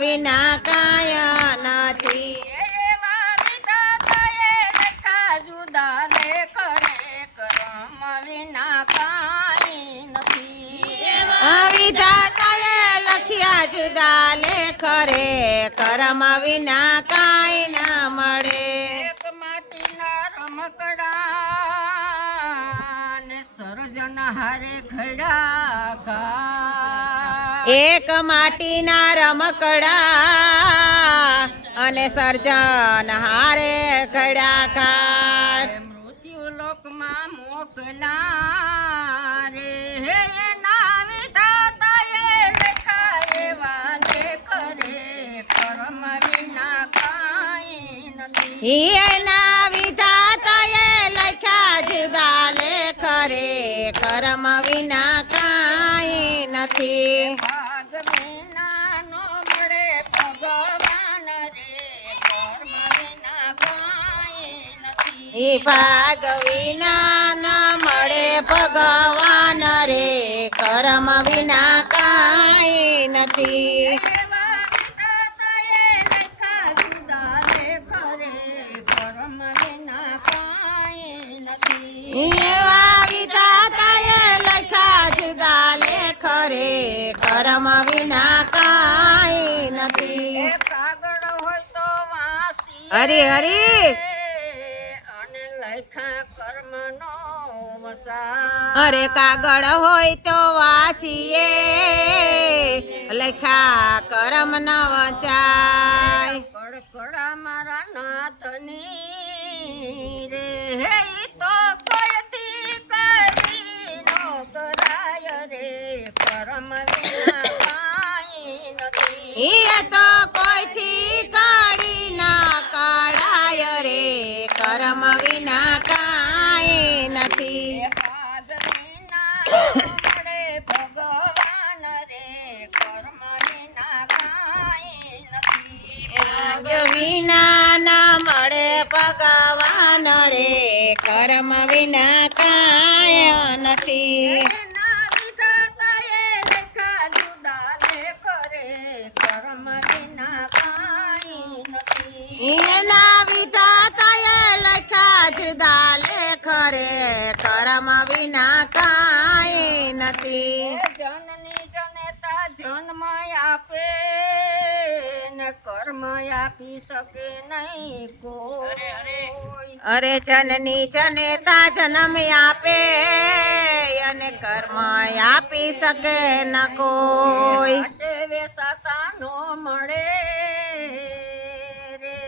વિના કાંઈ નથી. એવા વિધાતાએ લખ્યા જુદા લેખ રે કર્મ વિના કાંઈ નથી. વિધાતાએ લખ્યા જુદા લેખ રે કર્મ વિના કાંઈ ના મળે. એક માટીના રમકડા ને સર્જન હારે ઘડા ઘા. એક માટીના રમકડા અને સર્જન હારે ઘડા ઘાટ. મૃત્યુ લોકમાં મોકલા રે એના વિધાતાએ લખ્યા એવા લેખ રે કર્મ વિના કાંઈ નથી. એના વિધાતાએ લખ્યા જુદા લેખ રે કર્મ વિના કાંઈ નથી. ભાગ વિના નો મળે ભગવાન રે કર્મ વિના કાંઈ નથી. ભાગ વિના ન મળે ભગવાન રે કર્મ વિના કાંઈ નથી. એવા વિધાતાએ લખ્યા જુદા લેખ રે કર્મ વિના કાંઈ નથી. એવા વિધાતાએ લખ્યા જુદા લેખ રે કર્મ વિના કાંઈ નથી. એ કાગળ હોય તો વાંસી હરી હરી અને લખ્યા કર્મનો વસા. અરે કાગળ હોય તો વાસીએ લખ્યા કર્મ ન વચાય. કડકડા મારા નાથની રે હે ઈ તો કોઈથી કરી નો કરાય રે કર્મ વિના કાંઈ નથી. એ તો કોઈથી કાઢી ના કાઢાય રે કર્મ વિના કાંઈ નથી. ભાગ વિના મળે ભગવાન રે કર્મ વિના કાંઈ નથી. ભાગ વિના ન મળે ભગવાન રે કર્મ વિના કાંઈ નથી. એના વિધાતાએ લખ્યા જુદા લેખ રે કર્મ વિના કાંઈ નથી. એના વિધાતાએ લખ્યા જુદા લેખ રે કર્મ વિના કાંઈ નથી. જનની જનેતા જન્મ આપે ને કર્મ આપી શકે નહીં કોઈ. અરે જનની જનેતા જન્મ આપે અને કર્મ આપી શકે ન કોઈ. હાટે વેસાતા નો મળે રે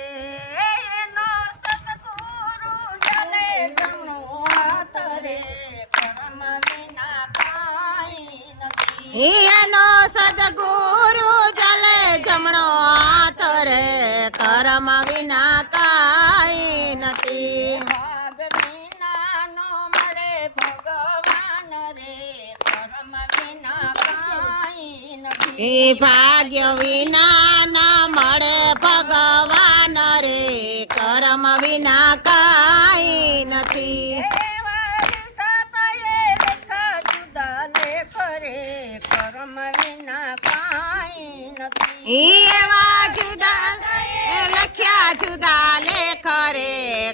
એનો સદગુરુ જલે જમણો હાથ રે કર્મ વિના કાંઈ નથી. એનો સદગુરુ જલે જમણો હાથ રે કર્મ વિના કાંઈ નથી. ભાગ વિના નો મળે ભગવાન રે કર્મ વિના કાંઈ નથી. ભાગ્ય વિના ન મળે ભગવાન રે કર્મ વિના કાંઈ નથી. એવા વિધાતાએ લખ્યા જુદા લેખ રે કર્મ વિના કાંઈ નથી. એવા જુદા લખ્યા જુદા લેખ રે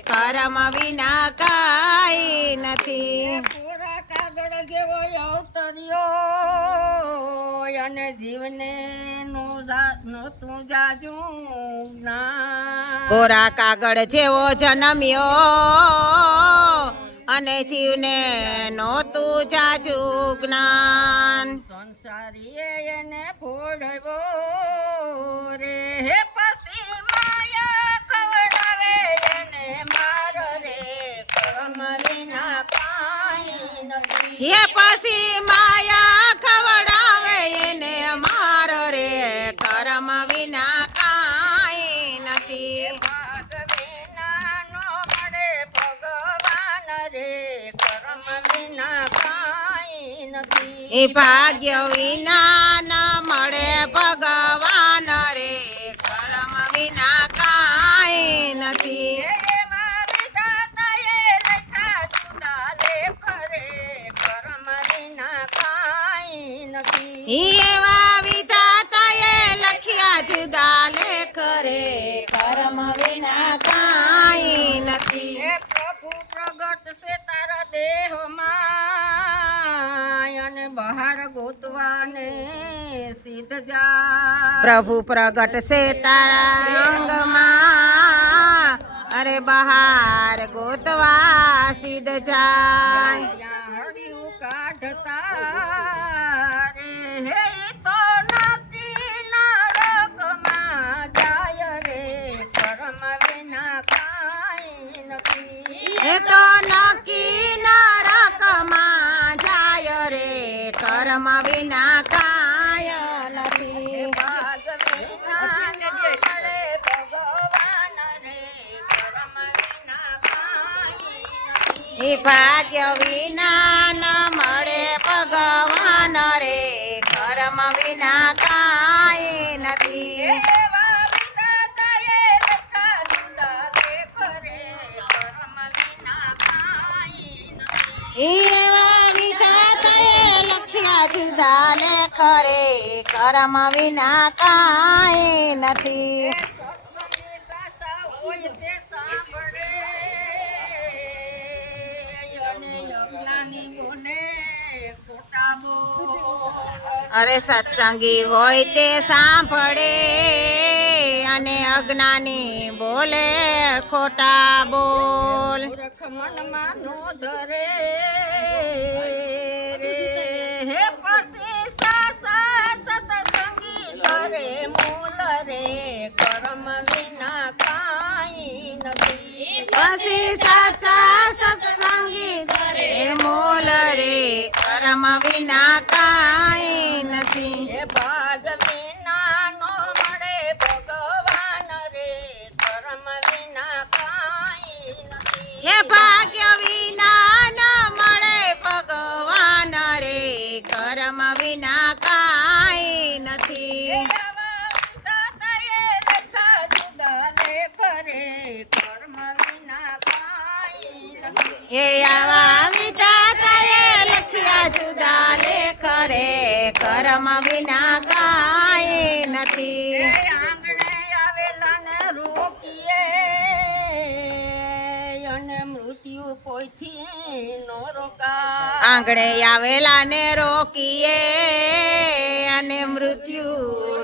કર્મ વિના કાંઈ નથી. પૂરા કાગળ જેવો અવતર્યો અને જીવને નહોતું જાજુ જ્ઞાન. કોરા કાગળ જેવો જન્મ્યો અને જીવને નહોતું જાજુ જ્ઞાન. સંસારીએ એને ભોળવ્યો રે હે પછી માયા ખવડાવે એને માર રે કર્મ વિના કાંઈ નથી. એ પછી માયા ખવડાવે એને માર રે કર્મ વિના કાંઈ નથી. ભાગ વિના નો મળે ભગવાન રે કર્મ વિના કાંઈ નથી. એ ભાગ્ય વિના ન મળે ભગવાન રે કર્મ વિના કાંઈ નથી. એવા વિધાતાએ લખ્યા જુદા લેખ રે કર્મ વિના કાંઈ નથી. એવા વિધાતાએ લખ્યા જુદા દેહમાં અને બહાર ગોતવાને સિદ્ધ જા પ્રભુ પ્રગટ છે તારા અંગમાં અરે બહાર ગોતવા સિદ્ધ જાય ત્યાં હળિયું કાઢતા રે હે તો નથી નરકમાં જાય રે કર્મ વિના કાંઈ નથી એ તો નક્કી નરકમાં જાય રે કર્મ વિના કાય નથી ભાગ વિના ન મળે ભગવાન રે કર્મ વિના કાંઈ નથી એ ભાગ્ય વિના ન મળે ભગવાન રે કર્મ વિના કાય નથી એવા વિધાતાએ લખા જુદા લેખ રે કર્મ વિના કાંઈ નથી એવા વિધાતાએ લખ્યા જુદા લેખ રે કર્મ વિના કાંઈ નથી સત્સંગી સાસા હોય તે સાંભળે અને અજ્ઞાની બોલે ખોટા બોલ અરે સત્સંગી હોય તે સાંભળે અને અજ્ઞાની બોલે ખોટા બોલ મૂર્ખ મનમાં નો ધરે રે હે પછી સાસા સત્સંગી ધરે મૂલ રે કર્મ વિના કાંઈ નથી પછી સાચા સત્સંગી ધરે મોલ રે કર્મ વિના કાંઈ નથી એ ભાગ વિના નો મળે ભગવાન રે કર્મ વિના કાંઈ નથી એ ભાગ્ય વિના ન મળે ભગવાન રે કર્મ વિના કાંઈ નથી આવા વિધાતાએ લખા જુદા લેખ રે કર્મ વિના કાંઈ નથી એ આવા વિધાતાએ લખ્યા જુદા લેખ રે કર્મ વિના કાંઈ નથી એ આંગણે આવેલાને રોકીએ અને મૃત્યુ કોઈથી નો રોકાય આંગણે આવેલા ને રોકીએ અને મૃત્યુ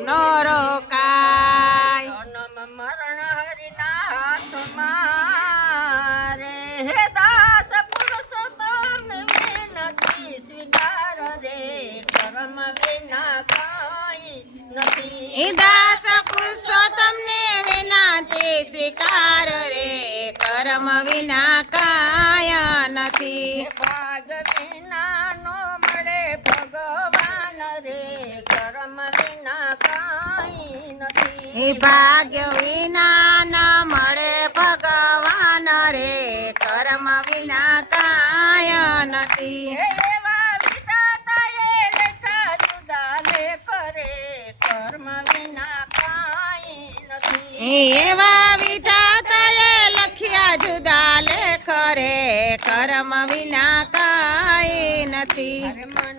નો રોકાય જન્મ મરણ હરિના હાથમાં રે હે દાસ પુરુષોત્તમ વિનતી સ્વીકાર રે કર્મ વિના કાંઈ નથી એ દાસ પુરુષોત્તમ ને વિનંતી સ્વીકાર રે કર્મ વિના કાય નથી હે ભાગ વિના નો મળે ભગવાન રે કર્મ વિના કાંઈ નથી એ ભાગ્ય વિના ન મળે ભગવાન રે કર્મ વિના કાય નથી એવા વિધાતાએ લખા જુદા લેખ રે કર્મ વિના કાંઈ નથી એવા વિધાતાએ લખ્યા જુદા લેખ રે કર્મ વિના કાંઈ નથી અરે મન